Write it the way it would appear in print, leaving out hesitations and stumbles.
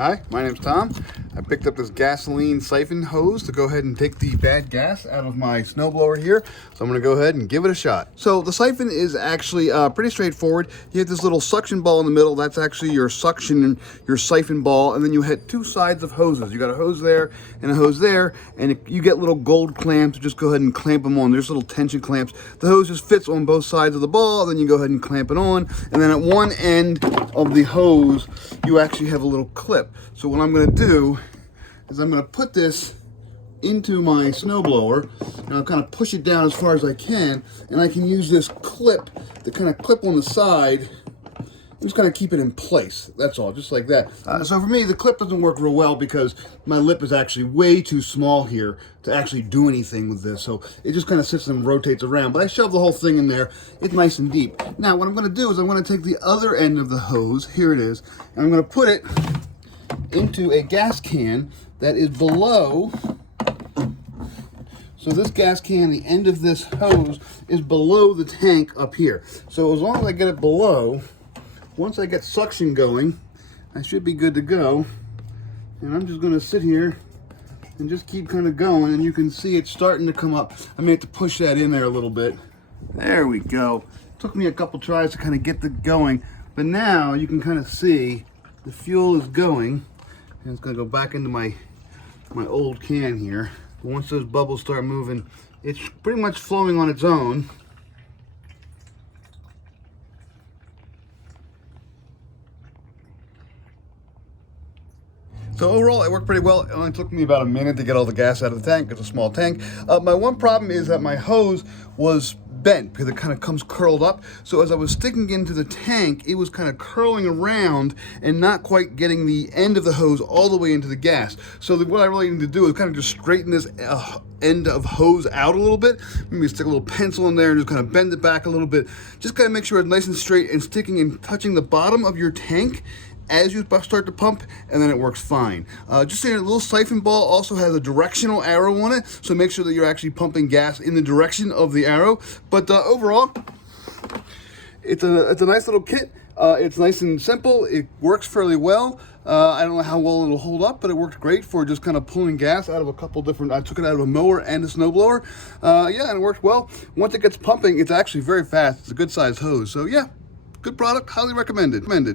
Hi, my name's Tom. I picked up this gasoline siphon hose to go ahead and take the bad gas out of my snowblower here. So I'm gonna go ahead and give it a shot. So the siphon is actually pretty straightforward. You have this little suction ball in the middle. That's actually your suction, your siphon ball. And then you hit two sides of hoses. You got a hose there and a hose there. And you get little gold clamps. Just go ahead and clamp them on. There's little tension clamps. The hose just fits on both sides of the ball. Then you go ahead and clamp it on. And then at one end of the hose, you actually have a little clip. So what I'm gonna do is I'm gonna put this into my snowblower and I'll kind of push it down as far as I can, and I can use this clip to kind of clip on the side and just kind of keep it in place. That's all, just like that. So for me, the clip doesn't work real well because my lip is actually way too small here to actually do anything with this. So it just kind of sits and rotates around, but I shove the whole thing in there. It's nice and deep. Now what I'm gonna do is I'm gonna take the other end of the hose, here it is, and I'm gonna put it into a gas can that is below. So this gas can, the end of this hose is below the tank up here. So as long as I get it below, once I get suction going, I should be good to go. And I'm just gonna sit here and just keep kind of going, and you can see it's starting to come up. I may have to push that in there a little bit. There we go. Took me a couple tries to kind of get it going, but now you can kind of see the fuel is going, and it's gonna go back into my old can here. But once those bubbles start moving, it's pretty much flowing on its own. So overall, it worked pretty well. It only took me about a minute to get all the gas out of the tank. It's a small tank. My one problem is that my hose was bent because it kind of comes curled up. So as I was sticking into the tank, it was kind of curling around and not quite getting the end of the hose all the way into the gas. So what I really need to do is kind of just straighten this end of hose out a little bit. Maybe stick a little pencil in there and just kind of bend it back a little bit. Just kind of make sure it's nice and straight and sticking and touching the bottom of your tank as you start to pump, and then it works fine. Just saying, a little siphon ball also has a directional arrow on it, so make sure that you're actually pumping gas in the direction of the arrow. But overall, it's a nice little kit. It's nice and simple. It works fairly well. I don't know how well it'll hold up, but it worked great for just kind of pulling gas out of a couple different, I took it out of a mower and a snowblower. Yeah, and it worked well. Once it gets pumping, it's actually very fast. It's a good sized hose. So yeah, good product, highly recommended.